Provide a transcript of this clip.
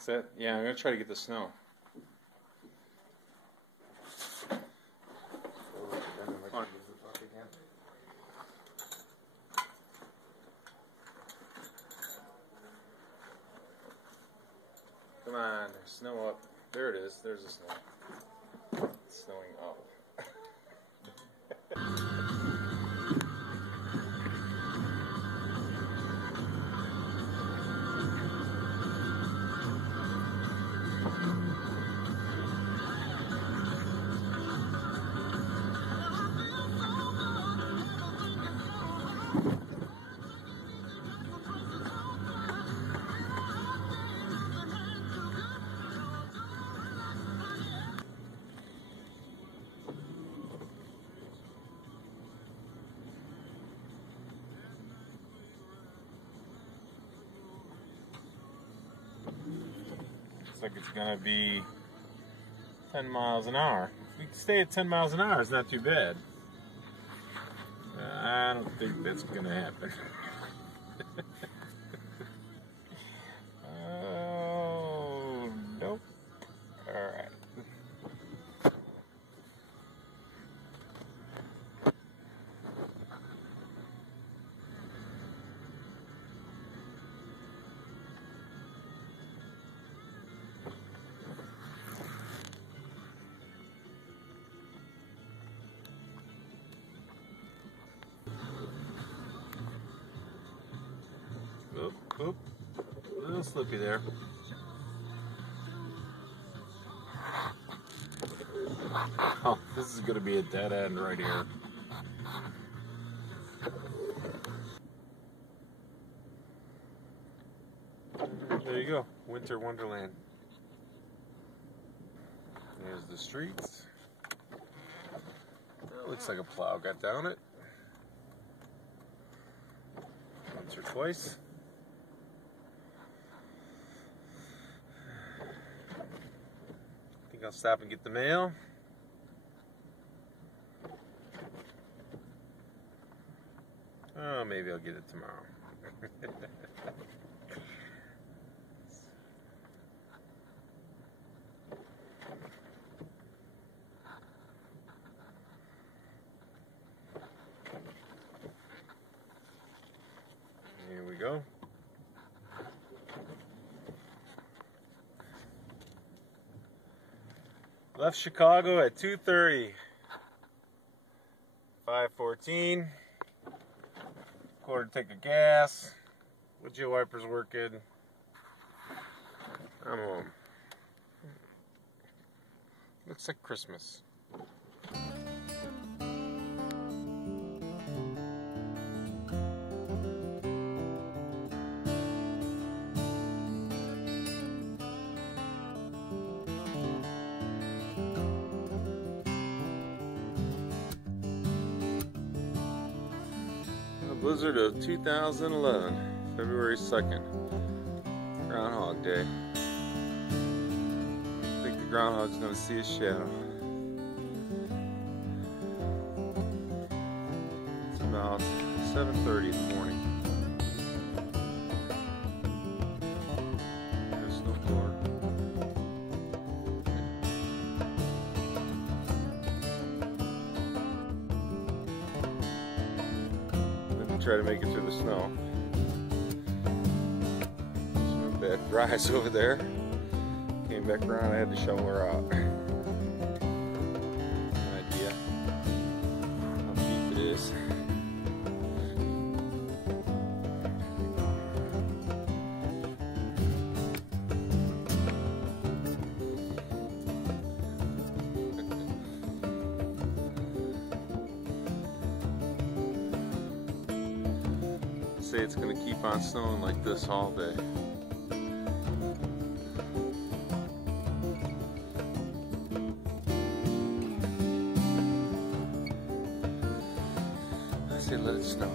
That's it? Yeah, I'm going to try to get the snow. Come on, there's snow up. There it is. There's the snow. It's snowing up. Looks like it's going to be 10 miles an hour. If we can stay at 10 miles an hour, it's not too bad. I don't think that's going to happen. Oh, nope. Alright. Oop, oop. A little slippy there. Oh, this is going to be a dead end right here. There you go, Winter Wonderland. There's the streets. It looks like a plow got down it. Once or twice. I think I'll stop and get the mail. Oh, maybe I'll get it tomorrow. Here we go. Left Chicago at 2:30. 5:14. Quarter tank of gas. Windshield wipers working. I'm home. Looks like Christmas. Blizzard of 2011, February 2nd, Groundhog Day. I think the groundhog's going to see a shadow. It's about 7:30 in the morning. There's snow floor. Try to make it through the snow. So bad dries over there. Came back around, I had to shovel her out. No idea how deep it is. Say it's going to keep on snowing like this all day. I say let it snow.